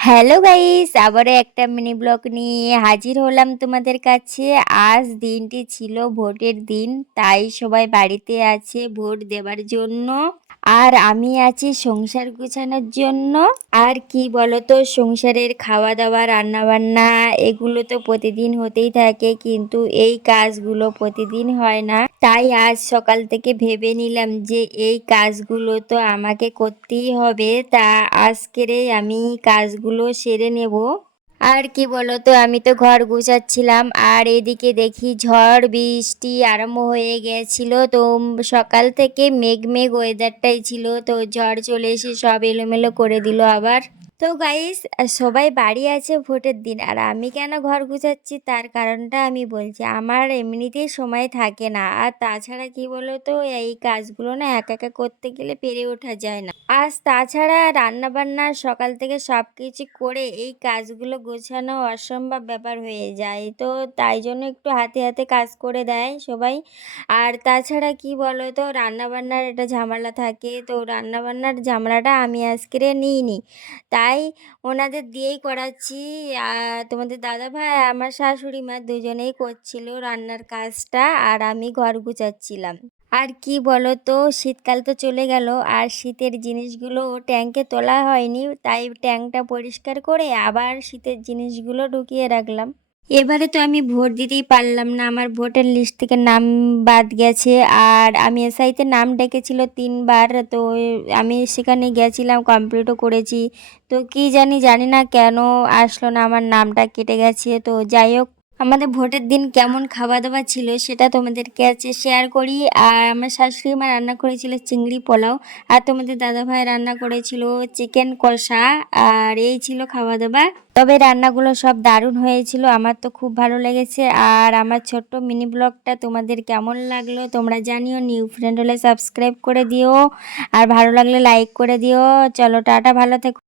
Hello guys, আবারও একটা mini blog নিয়ে হাজির হলাম তোমাদের কাছে। আজ দিনটি ছিল ভোটের দিন, তাই সবাই বাড়িতে আছে ভোট দেওয়ার জন্য। আর আমি আছি সংসার গুছানোর জন্য। আর কি বলতো, সংসারের খাওয়া দাওয়া রান্না বান্না এগুলো তো প্রতিদিন হতেই থাকে, কিন্তু এই কাজগুলো প্রতিদিন হয় না। তাই আজ সকাল থেকে ভেবে নিলাম যে এই কাজগুলো তো আমাকে করতেই হবে, তা আজকেরই আমি কাজগুলো সেরে নেব। আর কি বলতো, আমি তো ঘর গুছাচ্ছিলাম আর এদিকে দেখি ঝড় বৃষ্টি আরম্ভ হয়ে গেছিল। তো সকাল থেকে মেঘ মেঘ ওয়েদারটাই ছিল, তো ঝড় চলে এসে সব এলোমেলো করে দিল আবার। তো গাইস, সবাই বাড়ি আছে ভোটের দিন, আর আমি কেন ঘর গুছাচ্ছি তার কারণটা আমি বলছি। আমার এমনিতেই সময় থাকে না, আর তাছাড়া কি বলতো, এই কাজগুলো না একা একা করতে গেলে পেরে ওঠা যায় না। আজ তাছাড়া রান্না বান্না সকাল থেকে সব কিছু করে এই কাজগুলো গোছানো অসম্ভব ব্যাপার হয়ে যায়, তো তাই জন্য একটু হাতে হাতে কাজ করে দেয় সবাই। আর তাছাড়া কি বলতো, রান্না বান্নার একটা ঝামেলা থাকে, তো রান্না বান্নার ঝামেলাটা আমি আজকে নিইনি, তাই ওনাদের দিয়েই করাচ্ছি। তোমাদের দাদা ভাই আমার শাশুড়ি মা দুজনেই করছিল রান্নার কাজটা, আর আমি ঘর গুছাচ্ছিলাম। আর কি বলো তো, শীতকাল তো চলে গেল, আর শীতের জিনিসগুলো ট্যাঙ্কে তোলা হয়নি, তাই ট্যাঙ্কটা পরিষ্কার করে আবার শীতের জিনিসগুলো ঢুকিয়ে রাখলাম। এবারে তো আমি ভোট দিতেই পারলাম না, আমার ভোটার লিস্ট থেকে নাম বাদ গেছে। আর আমি এসআইতে নাম ডেকেছিল 3বার, তো আমি সেখানে গেছিলাম, কমপ্লিটও করেছি। তো কি জানি না কেন আসলো না, আমার নামটা কেটে গেছে। তো যাই হোক, আমাদের ভোটের দিন কেমন খাওয়া দাওয়া ছিল সেটা তোমাদের কাছে শেয়ার করি। আর আমার শাশুড়ি মা রান্না করেছিল চিংড়ি পোলাও, আর তোমাদের দাদাভাই রান্না করেছিল চিকেন কষা। আর এই ছিল খাওয়া দাওয়া। তবে রান্নাগুলো সব দারুণ হয়েছিল, আমার তো খুব ভালো লেগেছে। আর আমার ছোট্ট মিনি ব্লগটা তোমাদের কেমন লাগলো তোমরা জানিও। নিউ ফ্রেন্ড হলে সাবস্ক্রাইব করে দিও, আর ভালো লাগলে লাইক করে দিও। চলো টাটা, ভালো থেকো।